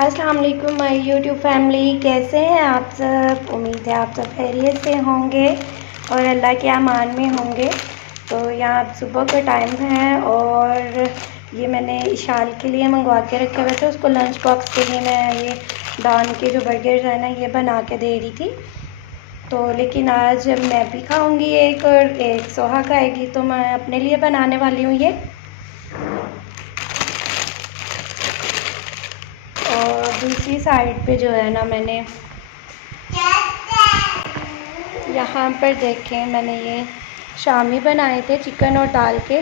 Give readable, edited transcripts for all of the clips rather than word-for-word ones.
अस्सलाम वालेकुम my YouTube family, कैसे हैं आप सब। उम्मीद है आप सब खैरियत से होंगे और अल्लाह के अमान में होंगे। तो यहाँ सुबह का टाइम है और ये मैंने इशाल के लिए मंगवा के रखे हुए थे। उसको लंच बॉक्स के लिए मैं ये डान के जो बर्गर्स है ना ये बना के दे रही थी। तो लेकिन आज मैं भी खाऊंगी एक और एक सोहा खाएगी, तो मैं अपने लिए बनाने वाली हूँ ये। और दूसरी साइड पे जो है ना मैंने यहाँ पर देखें मैंने ये शामी बनाए थे चिकन और दाल के।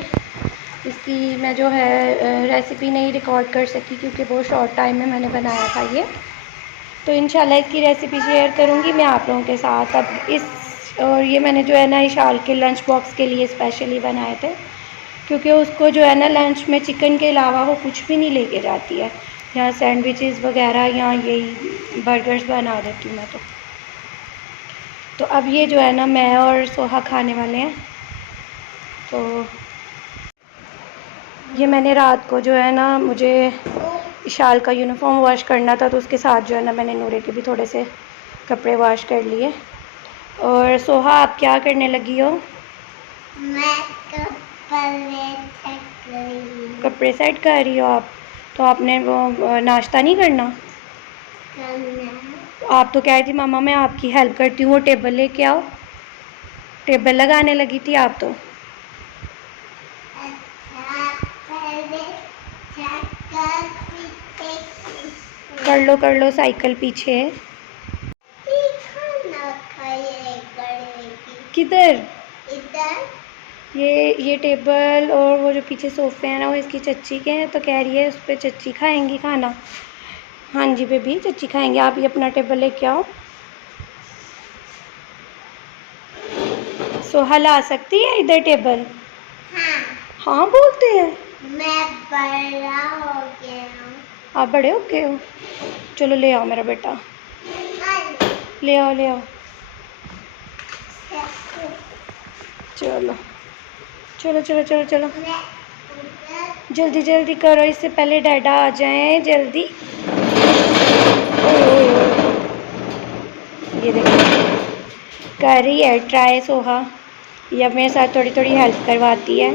इसकी मैं जो है रेसिपी नहीं रिकॉर्ड कर सकी क्योंकि बहुत शॉर्ट टाइम में मैंने बनाया था ये। तो इंशाल्लाह इसकी रेसिपी शेयर करूँगी मैं आप लोगों के साथ। अब और ये मैंने जो है ना इशाल के लंच बॉक्स के लिए स्पेशली बनाए थे क्योंकि उसको जो है ना लंच में चिकन के अलावा वो कुछ भी नहीं लेके जाती है। यहाँ सैंडविचेस वगैरह यहाँ यही बर्गर्स बना देती हूँ मैं तो अब ये जो है ना मैं और सोहा खाने वाले हैं। तो ये मैंने रात को जो है ना मुझे इशाल का यूनिफॉर्म वॉश करना था तो उसके साथ जो है ना मैंने नूरे के भी थोड़े से कपड़े वॉश कर लिए। और सोहा आप क्या करने लगी हो? मैं कपड़े सेट कर रही हो आप? तो आपने वो नाश्ता नहीं करना? आप तो कह रही थी मामा मैं आपकी हेल्प करती हूँ, वो टेबल लेके आओ। टेबल लगाने लगी थी आप तो। कर लो साइकिल पीछे। किधर? इधर। ये टेबल और वो जो पीछे सोफे हैं ना वो इसकी चच्ची के हैं, तो कह रही है उस पर चच्ची खाएंगी खाना। हाँ जी बेबी चच्ची खाएंगे। आप ये अपना टेबल लेके आओ। सोहा ला सकती है इधर टेबल? हाँ। हाँ बोलते हैं। मैं बड़ा हो गया हूँ। आप बड़े हो गए हो? चलो ले आओ मेरा बेटा, ले आओ ले आओ। चलो चलो चलो चलो चलो जल्दी जल्दी करो, इससे पहले डैडा आ जाएं जल्दी। ये देखो कर रही है ट्राई सोहा, ये अब मेरे साथ थोड़ी थोड़ी हेल्प करवाती है।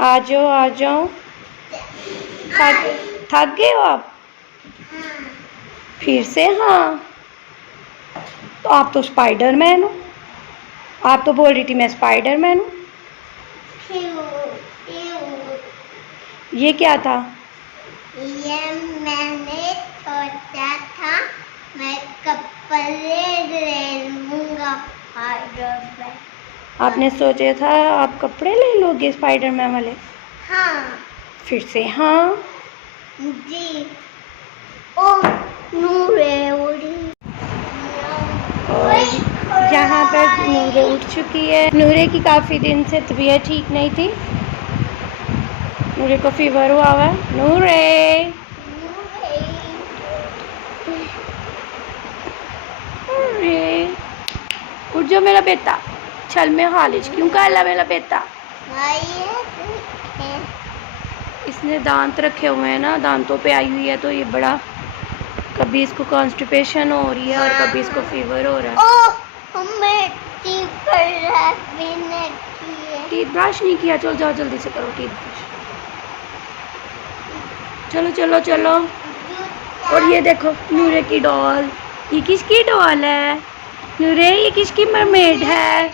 आ जाओ आ जाओ। थक गए हो आप? फिर से? हाँ तो आप तो स्पाइडर मैन हो। आप तो बोल रही थी मैं स्पाइडर मैन हूँ। ये क्या था? ये मैंने सोचा था मैं कपड़े ले लूँगा। आपने सोचा था आप कपड़े ले लोगे स्पाइडर मैन वाले? हाँ। फिर से? हाँ जी। ओ नूरे उड़ी। और यहाँ पर नूरे उठ चुकी है। नूरे की काफ़ी दिन से तबीयत ठीक नहीं थी, नूरे को फीवर हुआ हुआ है। नूरे उठ जाओ मेरा बेटा, छल में हालिज क्यों काला मेरा बेटा? इसने दांत रखे हुए हैं ना, दांतों पे आई हुई है तो ये बड़ा कभी इसको कॉन्स्टिपेशन हो रही है और कभी इसको फीवर हो रहा है। टीथ ब्रश नहीं किया? चलो जाओ जल्दी से करो टीथ ब्रश। चलो चलो चलो। और ये देखो नूरे की डॉल, ये किसकी डॉल है? नूरे ये किसकी मरमेड है?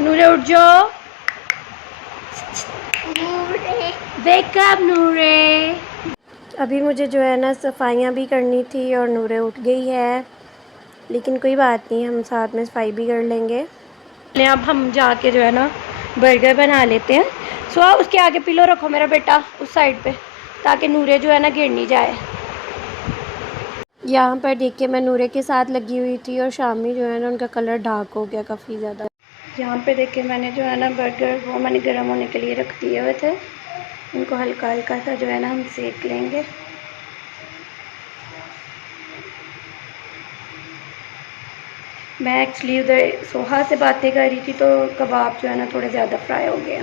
नूरे उठ जाओ। वेक अप नूरे। अभी मुझे जो है ना सफाइयाँ भी करनी थी और नूरे उठ गई है, लेकिन कोई बात नहीं हम साथ में सफाई भी कर लेंगे। अब हम जाके जो है ना बर्गर बना लेते हैं। सो उसके आगे पिलो रखो मेरा बेटा उस साइड पे, ताकि नूरे जो है ना गिर नहीं जाए। यहाँ पर देखिए मैं नूरे के साथ लगी हुई थी और शामी जो है ना उनका कलर डार्क हो गया काफ़ी ज़्यादा। यहाँ पे देखिए मैंने जो है ना बर्गर वो मैंने गर्म होने के लिए रख दिए हुए थे, उनको हल्का हल्का सा जो है ना हम सेक लेंगे। मैं एक्चुअली उधर सोहा से बातें कर रही थी तो कबाब जो है ना थोड़े ज़्यादा फ्राई हो गए।